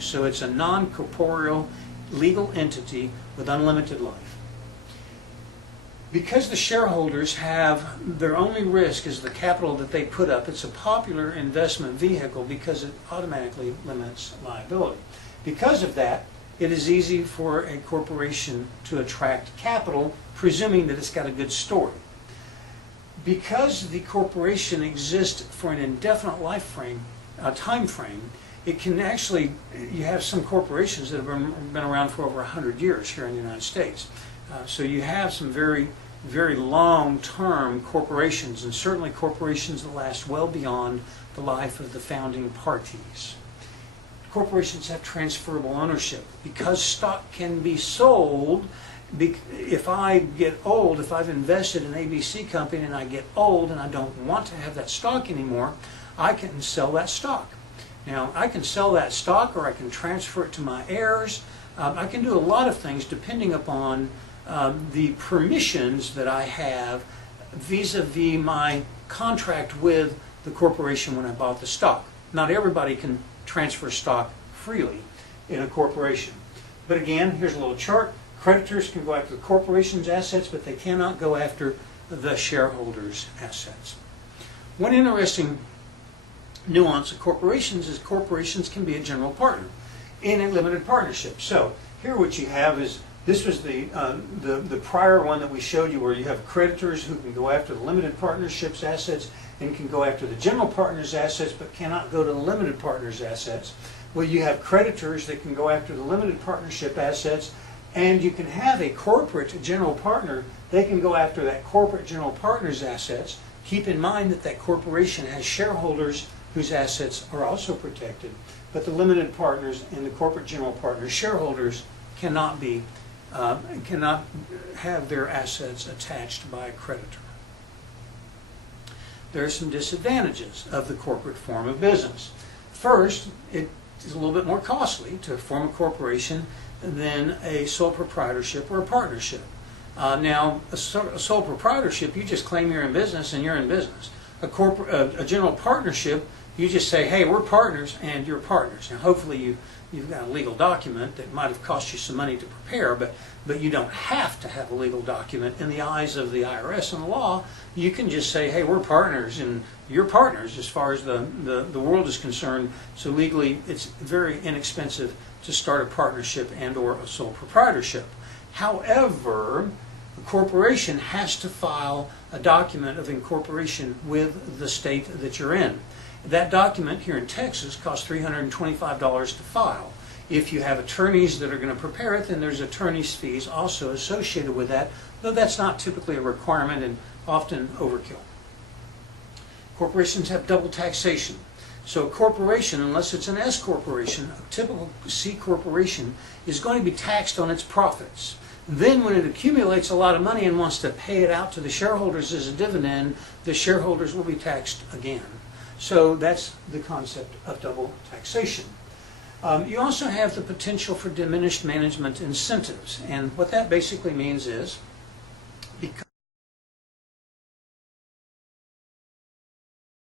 use. So it's a non-corporeal legal entity with unlimited life. Because the shareholders have their only risk is the capital that they put up, it's a popular investment vehicle because it automatically limits liability. Because of that, it is easy for a corporation to attract capital, presuming that it's got a good story. Because the corporation exists for an indefinite time frame, it can actually, you have some corporations that have been around for over 100 years here in the United States. So you have some very, very long-term corporations, and certainly corporations that last well beyond the life of the founding parties. Corporations have transferable ownership. Because stock can be sold, if I get old, if I've invested in ABC company and I get old and I don't want to have that stock anymore, I can sell that stock. Now, I can sell that stock or I can transfer it to my heirs. I can do a lot of things depending upon the permissions that I have vis-a-vis my contract with the corporation when I bought the stock. Not everybody can transfer stock freely in a corporation. But again, here's a little chart. Creditors can go after the corporation's assets, but they cannot go after the shareholders' assets. One interesting nuance of corporations is corporations can be a general partner in a limited partnership. So here what you have is, this was the prior one that we showed you, where you have creditors who can go after the limited partnership's assets and can go after the general partner's assets but cannot go to the limited partner's assets. Well, you have creditors that can go after the limited partnership assets, and you can have a corporate general partner. They can go after that corporate general partner's assets. Keep in mind that that corporation has shareholders whose assets are also protected, but the limited partners and the corporate general partners' shareholders cannot have their assets attached by a creditor. There are some disadvantages of the corporate form of business. First, it is a little bit more costly to form a corporation than a sole proprietorship or a partnership. Now, a sole proprietorship, you just claim you're in business and you're in business. A general partnership, you just say, hey, we're partners and you're partners. Now, hopefully you've got a legal document that might have cost you some money to prepare, but you don't have to have a legal document. In the eyes of the IRS and the law, you can just say, hey, we're partners and you're partners as far as the world is concerned. So legally, it's very inexpensive to start a partnership and or a sole proprietorship. However, a corporation has to file a document of incorporation with the state that you're in. That document here in Texas costs $325 to file. If you have attorneys that are going to prepare it, then there's attorney's fees also associated with that, though that's not typically a requirement and often overkill. Corporations have double taxation. So a corporation, unless it's an S corporation, a typical C corporation is going to be taxed on its profits. Then when it accumulates a lot of money and wants to pay it out to the shareholders as a dividend, the shareholders will be taxed again. So that's the concept of double taxation. You also have the potential for diminished management incentives. And what that basically means is